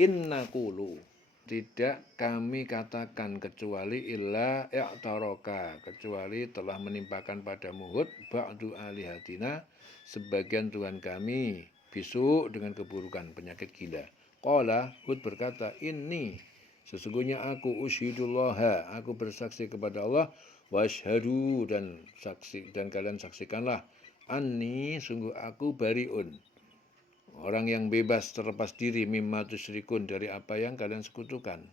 innaqulu, tidak kami katakan kecuali illa i'taraka, kecuali telah menimpakan padamu Hud ba'du alihatina, sebagian Tuhan kami bisu dengan keburukan penyakit gila. Qala, Hud berkata, ini sesungguhnya aku ushidullaha, aku bersaksi kepada Allah, washhadu, dan saksi, dan kalian saksikanlah, anni, sungguh aku bariun, orang yang bebas terlepas diri, mimma tusyrikun, dari apa yang kalian sekutukan.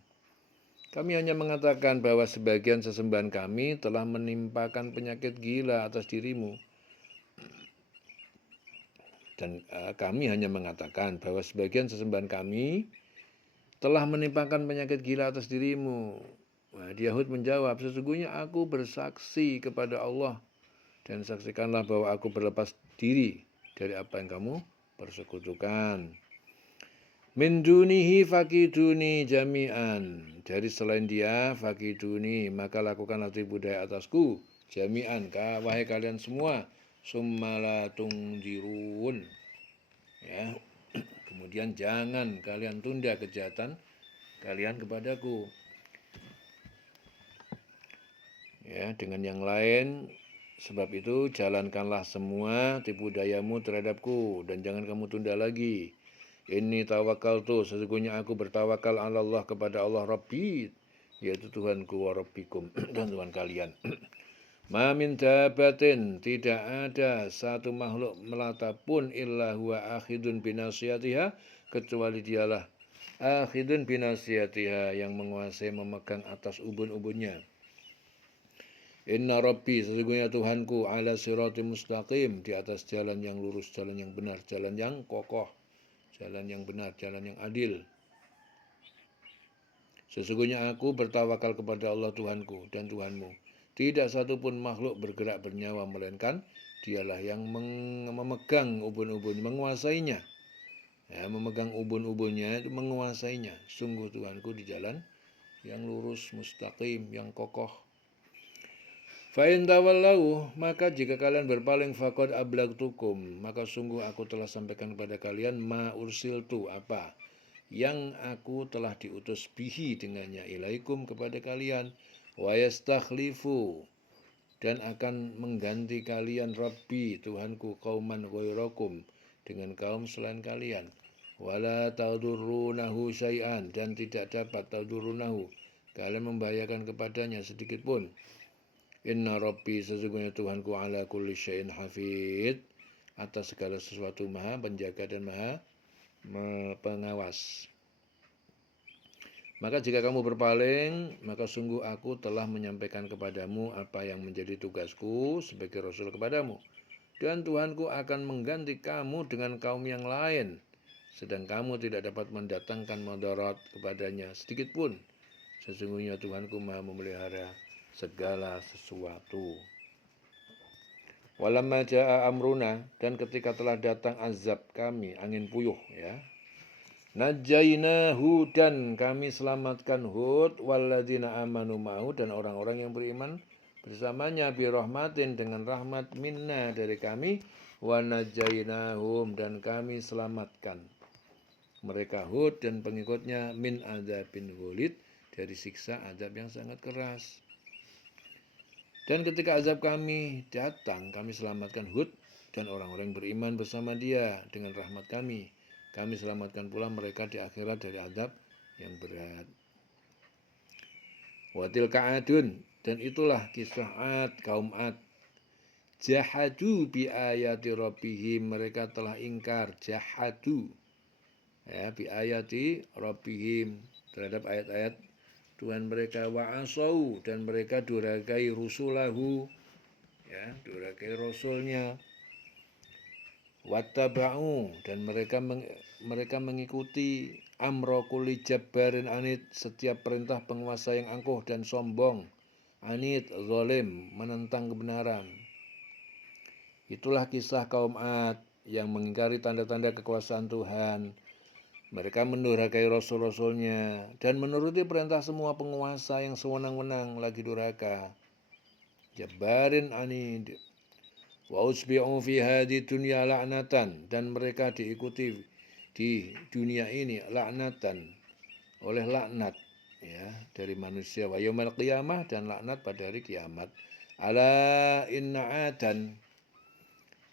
Kami hanya mengatakan bahwa sebagian sesembahan kami telah menimpakan penyakit gila atas dirimu. Dan kami hanya mengatakan bahwa sebagian sesembahan kami telah menimpakan penyakit gila atas dirimu. Nah, Yahud menjawab, sesungguhnya aku bersaksi kepada Allah, dan saksikanlah bahwa aku berlepas diri dari apa yang kamu persekutukan. Min dunihi fakiduni jami'an, dari selain dia fakiduni, maka lakukanlah tipu daya atasku jami'an, wahai kalian semua, summala tungdirun, ya. Kemudian jangan kalian tunda kejahatan kalian kepadaku, ya, dengan yang lain. Sebab itu jalankanlah semua tipu dayamu terhadapku, dan jangan kamu tunda lagi. Inni tawakkaltu, sesungguhnya aku bertawakal ala Allah, kepada Allah Rabbi, yaitu Tuhanku, wa Rabbikum, dan Tuhan kalian. Ma min dabatin, tidak ada satu makhluk melata pun illa huwa akhidun binasiyatiha, kecuali dialah akhidun binasiyatiha, yang menguasai, memegang atas ubun-ubunnya. Inna Rabbi, sesungguhnya Tuhanku, ala sirati mustaqim, di atas jalan yang lurus, jalan yang benar, jalan yang kokoh, jalan yang benar, jalan yang adil. Sesungguhnya aku bertawakal kepada Allah Tuhanku dan Tuhanmu. Tidak satupun makhluk bergerak bernyawa, melainkan dialah yang memegang ubun-ubun, menguasainya. Ya, memegang ubun-ubunnya itu menguasainya. Sungguh Tuhanku di jalan yang lurus, mustaqim, yang kokoh. Fa'in tawallahu, maka jika kalian berpaling, faqad ablagtukum, maka sungguh aku telah sampaikan kepada kalian ma ursiltu, apa yang aku telah diutus bihi dengannya, ilaikum, kepada kalian, wa yastakhlifu, dan akan mengganti kalian, Rabbi, Tuhanku, qauman ghairakum, dengan kaum selain kalian, wala tadurrunahu syai'an, dan tidak dapat tadurrunahu, kalian membahayakan kepadanya sedikit pun. Inna Rabbi, sesungguhnya Tuhanku, ala kulli syai'in hafid, atas segala sesuatu maha penjaga dan maha pengawas. Maka jika kamu berpaling, maka sungguh aku telah menyampaikan kepadamu apa yang menjadi tugasku sebagai Rasul kepadamu. Dan Tuhanku akan mengganti kamu dengan kaum yang lain, sedang kamu tidak dapat mendatangkan madarat kepadanya sedikit pun. Sesungguhnya Tuhanku maha memelihara segala sesuatu. Walamma jaa amruna, dan ketika telah datang azab kami, angin puyuh, ya. Najainahu, dan kami selamatkan Hud, walladzina amanu ma'hu, dan orang-orang yang beriman bersamanya, birahmatin, dengan rahmat, minna, dari kami, wa najainahum, dan kami selamatkan mereka Hud dan pengikutnya, min adzabin ghulid, dari siksa azab yang sangat keras. Dan ketika azab kami datang, kami selamatkan Hud dan orang-orang beriman bersama dia dengan rahmat kami. Kami selamatkan pula mereka di akhirat dari azab yang berat. Wa tilka adun, dan itulah kisah Ad, kaum Ad. Jahadu bi ayati rabbihim, mereka telah ingkar, jahadu, ya, bi ayati rabbihim, terhadap ayat-ayat Tuhan mereka, wa asau, dan mereka durhakai rusulahu, ya, durhakai rasulnya, wattaba'u, dan mereka mengikuti amra kulli jabbarin anid, setiap perintah penguasa yang angkuh dan sombong, anid, zalim, menentang kebenaran. Itulah kisah kaum Ad yang mengingkari tanda-tanda kekuasaan Tuhan. Mereka mendurhakai rasul-rasulnya dan menuruti perintah semua penguasa yang sewenang-wenang lagi durhaka. Jabbarin anid. Wa usbi'u fi hadhi dunya la'natan, dan mereka diikuti di dunia ini laknatan, oleh laknat ya dari manusia, wa yaumil qiyamah, dan laknat pada hari kiamat. Ala inna adan,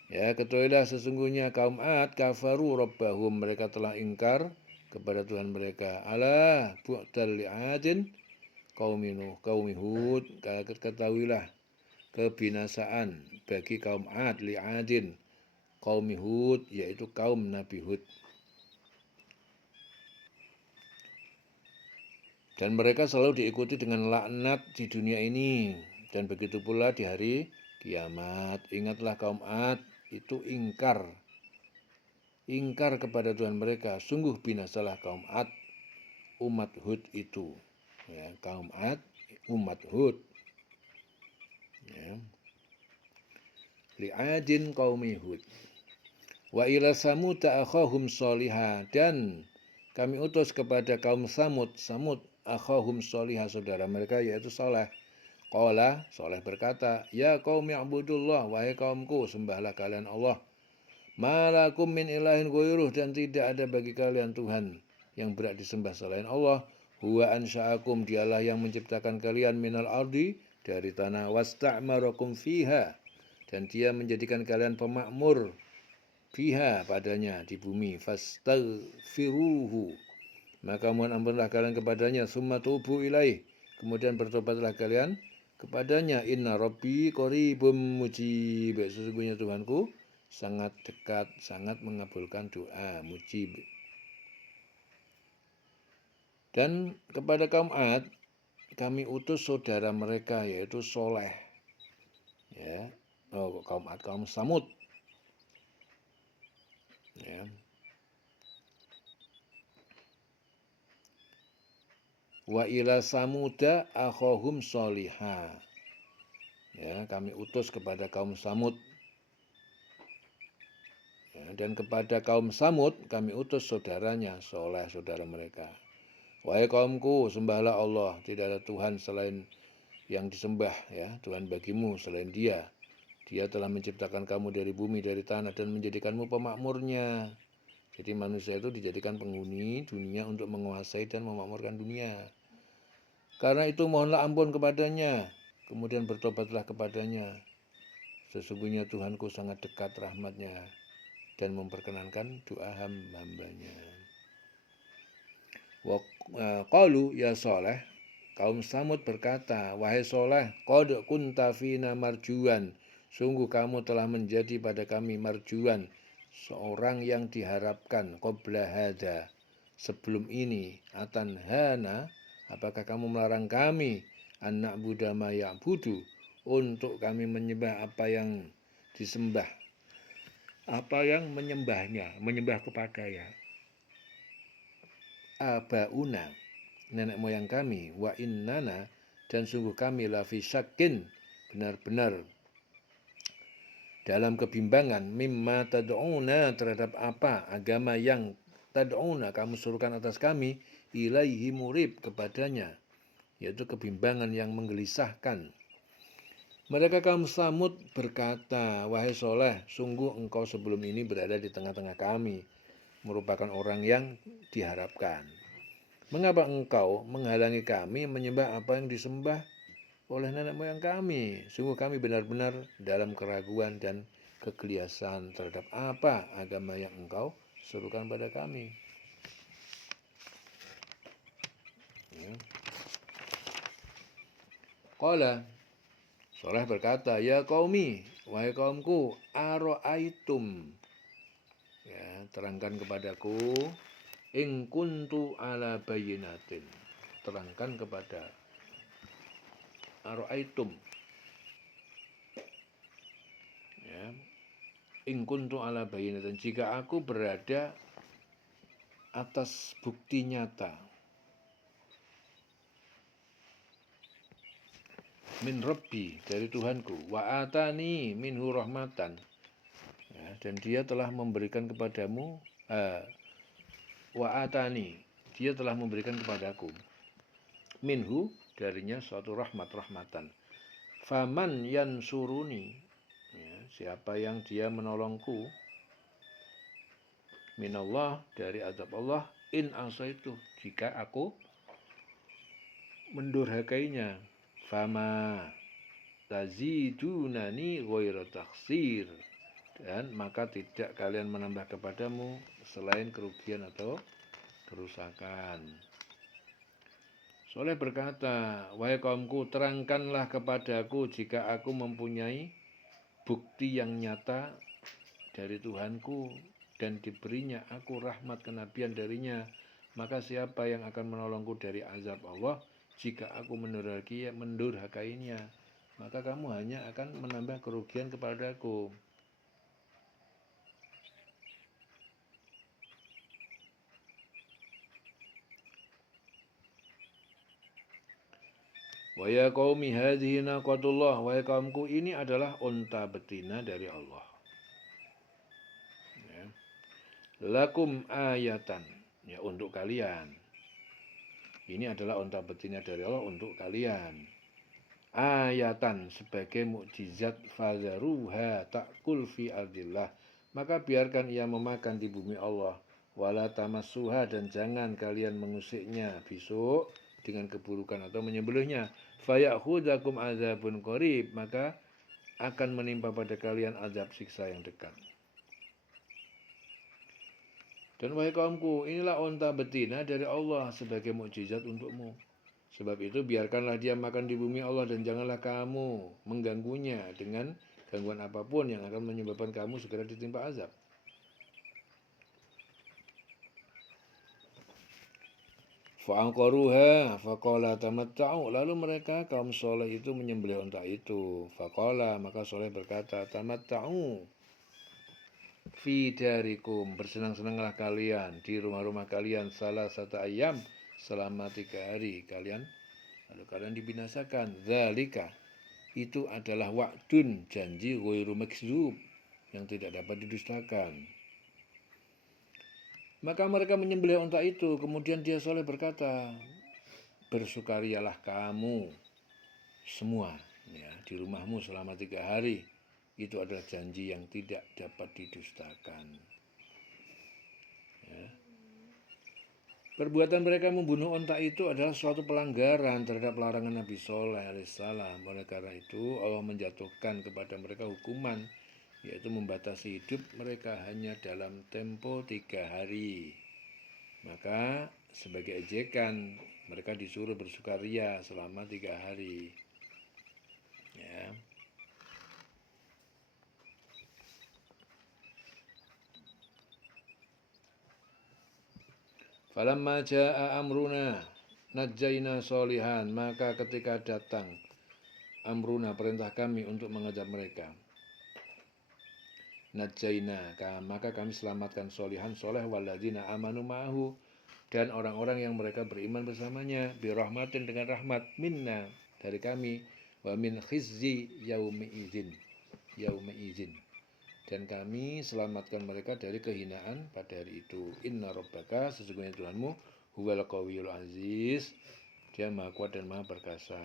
ya ketahuilah sesungguhnya kaum Ad kafaru rabbahum, mereka telah ingkar kepada Tuhan mereka. Ala bu'dal li'adin qaumi Nuh qaumi Hud, ketahuilah kebinasaan bagi kaum Ad, li'adin qaumi Hud, yaitu kaum Nabi Hud. Dan mereka selalu diikuti dengan laknat di dunia ini, dan begitu pula di hari kiamat. Ingatlah kaum Ad itu ingkar kepada Tuhan mereka. Sungguh binasalah kaum Ad, umat Hud itu. Ya, kaum Ad, umat Hud. Ya. Li'adin qaumi Hud. Wa ila Samud akhahum sholiha, dan kami utus kepada kaum Samud akhahum sholiha, saudara mereka yaitu Saleh. Qala, Saleh berkata, ya qaumi i'budullah, wahai kaumku sembahlah kalian Allah. Malakum min ilahin ghairuh, dan tidak ada bagi kalian Tuhan yang berhak disembah selain Allah. Huwa ansha'akum, dialah yang menciptakan kalian minal ardi, dari tanah, wasta'marakum fiha, dan dia menjadikan kalian pemakmur fiha, padanya, di bumi. Fastaghfiruhu, maka mohon ampunlah kalian kepadanya. Summa tubu ilaih, kemudian bertobatlah kalian kepadanya. Inna rabbi qaribum mujib, sesungguhnya Tuhanku sangat dekat, sangat mengabulkan doa, mujib. Dan kepada kaum Ad kami utus saudara mereka yaitu Soleh. Ya, kaum Ad, kaum Samud. Ya. Wa ila Samuda akhahum sholiha. Ya, kami utus kepada kaum Samud. Ya, dan kepada kaum Samud kami utus saudaranya Soleh, saudara mereka. Wahai kaumku, sembahlah Allah, tidak ada Tuhan selain yang disembah, ya, Tuhan bagimu selain Dia. Dia telah menciptakan kamu dari bumi, dari tanah, dan menjadikanmu pemakmurnya. Jadi manusia itu dijadikan penghuni dunia untuk menguasai dan memakmurkan dunia. Karena itu mohonlah ampun kepadanya, kemudian bertobatlah kepadanya. Sesungguhnya Tuhanku sangat dekat rahmatnya dan memperkenankan doa hamba-hambanya. Qalu ya Saleh, kaum Samud berkata, wahai Saleh, qad kunta fina marjuan, sungguh kamu telah menjadi pada kami marjuan, seorang yang diharapkan, qabla hada, sebelum ini. Atanhana, apakah kamu melarang kami, an na'budu ma ya'budu, untuk kami menyembah apa yang disembah, apa yang menyembahnya, menyembah kepadanya. Abauna, nenek moyang kami, wa innana, dan sungguh kami lafi syakin, benar-benar dalam kebimbangan, mimma tad'una, terhadap apa agama yang tad'una kamu suruhkan atas kami, ilaihi murib, kepadanya, yaitu kebimbangan yang menggelisahkan. Mereka kaum Samud berkata, wahai Soleh, sungguh engkau sebelum ini berada di tengah-tengah kami, merupakan orang yang diharapkan. Mengapa engkau menghalangi kami menyembah apa yang disembah oleh nenek moyang kami? Sungguh kami benar-benar dalam keraguan dan kegelisahan terhadap apa agama yang engkau serukan pada kami. Ya. Qala, Saleh berkata, ya qaumi, wahai kaumku, aro'aitum, ya, terangkan kepadaku, in kuntu ala bayyinatin, terangkan kepada aro'aitum, ya, in kuntu ala bayyinatin, jika aku berada atas bukti nyata, min rabbi, dari Tuhanku, wa atani minhu rahmatan, ya, dan dia telah memberikan kepadamu, wa atani, dia telah memberikan kepadaku, minhu, darinya suatu rahmatan. Faman yansuruni, ya, siapa yang dia menolongku, minallah, dari azab Allah, in asaitu, jika aku mendurhakainya. Fama tazidunani ghaira taksir, dan maka tidak kalian menambah kepadamu selain kerugian atau kerusakan. Soleh berkata, wahai kaumku, terangkanlah kepadaku jika aku mempunyai bukti yang nyata dari Tuhanku dan diberinya aku rahmat kenabian darinya, maka siapa yang akan menolongku dari azab Allah jika aku mendurhakainya? Maka kamu hanya akan menambah kerugian kepadaku. Wa ya qaumi hadhihi naqatullah, wahai kaumku, ini adalah unta betina dari Allah. Ya. Lakum ayatan, ya untuk kalian. Ini adalah unta betina dari Allah untuk kalian. Ayatan sebagai mukjizat, fadharuha ta'kul fi ardillah, maka biarkan ia memakan di bumi Allah. Wala tamassuha, dan jangan kalian mengusiknya besok dengan keburukan atau menyembelihnya. Fayakhudzakum azabun qarib, maka akan menimpa pada kalian azab siksa yang dekat. Dan wahai kaumku, inilah unta betina dari Allah sebagai mukjizat untukmu. Sebab itu biarkanlah dia makan di bumi Allah dan janganlah kamu mengganggunya dengan gangguan apapun yang akan menyebabkan kamu segera ditimpa azab. Fa'aqaruha faqala tamatta'u, lalu mereka kaum soleh itu menyembelih unta itu. Faqala, maka soleh berkata, tamatta'u fi darikum, bersenang-senanglah kalian di rumah-rumah kalian salah satu ayam, selama 3 hari kalian, lalu kalian dibinasakan. Dzalika, itu adalah wa'dun, janji, ghairu makdzub, yang tidak dapat didustakan. Maka mereka menyembelih unta itu. Kemudian dia soleh berkata, bersukarialah kamu semua ya, di rumahmu selama 3 hari. Itu adalah janji yang tidak dapat didustakan. Ya. Perbuatan mereka membunuh unta itu adalah suatu pelanggaran terhadap larangan Nabi Shalih alaihissalam. Oleh karena itu Allah menjatuhkan kepada mereka hukuman, yaitu membatasi hidup mereka hanya dalam tempo 3 hari. Maka sebagai ejekan mereka disuruh bersukaria selama 3 hari. Ya. Falamma jaa amruna najjayna solihan, maka ketika datang amruna, perintah kami untuk mengajak mereka, najjayna, maka kami selamatkan solihan, soleh, waladina amanu ma'ahu, dan orang-orang yang mereka beriman bersamanya, birahmatin, dengan rahmat, minna, dari kami, wa min khizzi yaumi izin, dan kami selamatkan mereka dari kehinaan pada hari itu. Inna rabbaka, sesungguhnya Tuhanmu, huwal qawiyul aziz, dia maha kuat dan maha perkasa.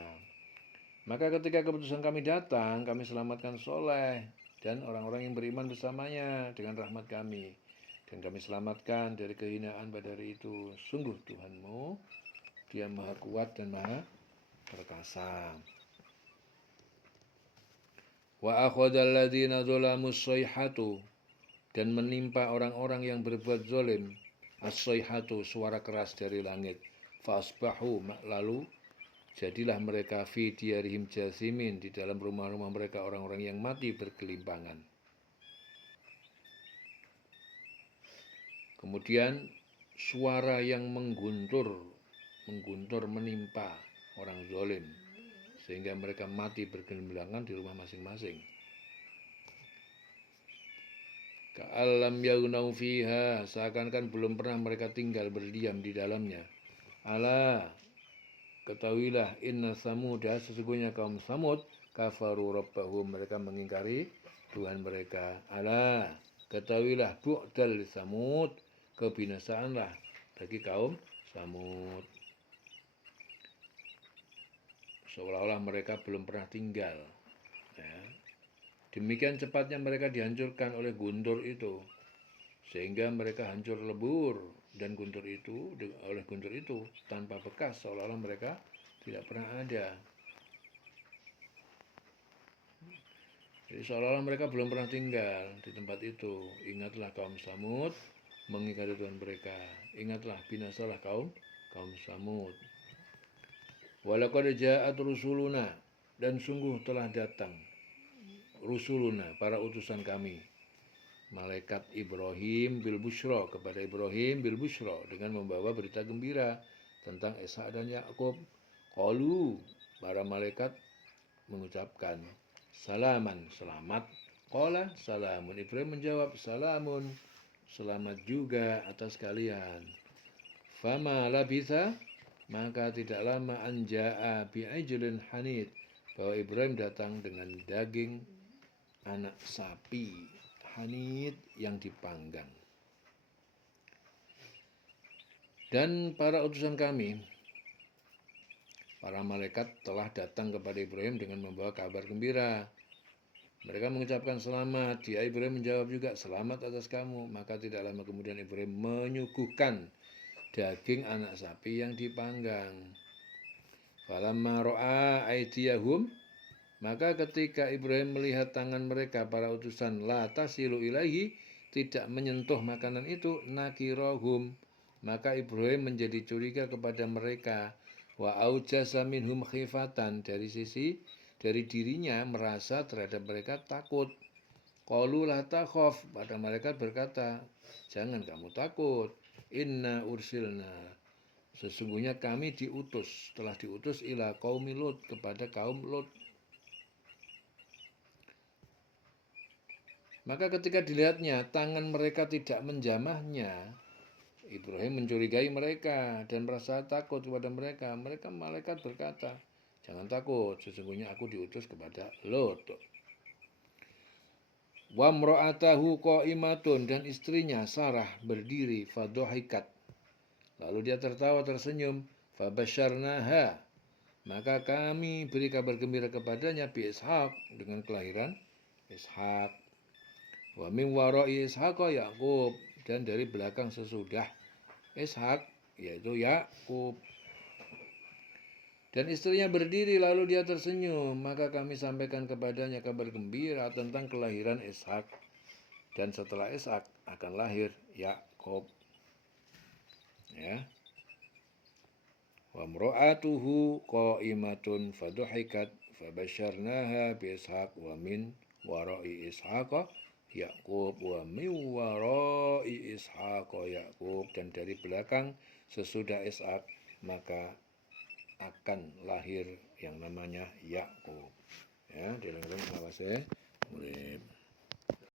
Maka ketika keputusan kami datang, kami selamatkan soleh dan orang-orang yang beriman bersamanya dengan rahmat kami, dan kami selamatkan dari kehinaan pada hari itu. Sungguh Tuhanmu, dia maha kuat dan maha perkasa. Wa akhadhal ladzina dzalamus sayhatu, dan menimpa orang-orang yang berbuat zalim, as-sayhatu, suara keras dari langit, fa asbahu, lalu jadilah mereka fi diyarihim jasimin, di dalam rumah-rumah mereka orang-orang yang mati bergelimpangan. Kemudian suara yang mengguntur menimpa orang zalim, sehingga mereka mati bergelimpangan di rumah masing-masing. Ka'alam yaunau fiha, seakan-akan belum pernah mereka tinggal berdiam di dalamnya. Ala, ketahuilah, inna samuda, sesungguhnya kaum Samud, kafaru rabbahum, mereka mengingkari Tuhan mereka. Ala, ketahuilah, bu'dal Samud, kebinasaanlah bagi kaum Samud. Seolah-olah mereka belum pernah tinggal. Ya. Demikian cepatnya mereka dihancurkan oleh guntur itu. sehingga mereka hancur lebur dan oleh guntur itu tanpa bekas, seolah-olah mereka tidak pernah ada. Jadi seolah-olah mereka belum pernah tinggal di tempat itu. Ingatlah kaum Samud mengingkari Tuhan mereka. Ingatlah binasalah kaum Samud. Walaqad ja'at rusuluna, dan sungguh telah datang rusuluna, para utusan kami, malaikat Ibrahim bil busyra, kepada Ibrahim bil busyra, dengan membawa berita gembira tentang Ishak dan Yakub. Qalu, para malaikat mengucapkan, salaman, selamat. Qala salamun, Ibrahim menjawab, salamun, selamat juga atas kalian. Fama labitha, maka tidak lama, anja'a bi'ajlin hanid, bahwa Ibrahim datang dengan daging anak sapi hanid yang dipanggang. Dan para utusan kami, para malaikat, telah datang kepada Ibrahim dengan membawa kabar gembira. Mereka mengucapkan selamat. Dia Ibrahim menjawab juga, selamat atas kamu. Maka tidak lama kemudian Ibrahim menyuguhkan daging anak sapi yang dipanggang. Falamma ra'a aydiyahum, maka ketika Ibrahim melihat tangan mereka, para utusan, la tasilu ilaihi, tidak menyentuh makanan itu, nakirahum, maka Ibrahim menjadi curiga kepada mereka. Wa aujasa minhum khifatan, dari dirinya merasa terhadap mereka takut. Qalu la takhaf, pada malaikat berkata, jangan kamu takut. Inna ursilna, sesungguhnya kami telah diutus ila qaumi Lut, kepada kaum Lut. Maka ketika dilihatnya tangan mereka tidak menjamahnya, Ibrahim mencurigai mereka dan merasa takut kepada mereka. Malaikat berkata, jangan takut, sesungguhnya aku diutus kepada Lot. Wa mra'atahu qa'imatun, dan istrinya Sarah berdiri, fadhahikat, lalu dia tertawa tersenyum, fabasyarnaha, maka kami beri kabar gembira kepadanya, bi Ishaq, dengan kelahiran Ishaq. Wa min wara'i Ishaq Yakub, dan dari belakang sesudah Ishaq yaitu Yakub. Dan istrinya berdiri lalu dia tersenyum, maka kami sampaikan kepadanya kabar gembira tentang kelahiran Ishaq, dan setelah Ishaq akan lahir Yakub. Ya. Wa mra'atuhu qa'imatun fadhahikat fabasyarnaha bi Ishaq wa min wara'i Ishaq Yakub wa min wara'i Ishaq Yakub, dan dari belakang sesudah Ishaq maka akan lahir yang namanya Yakub. Ya, dilengkapi sama saya.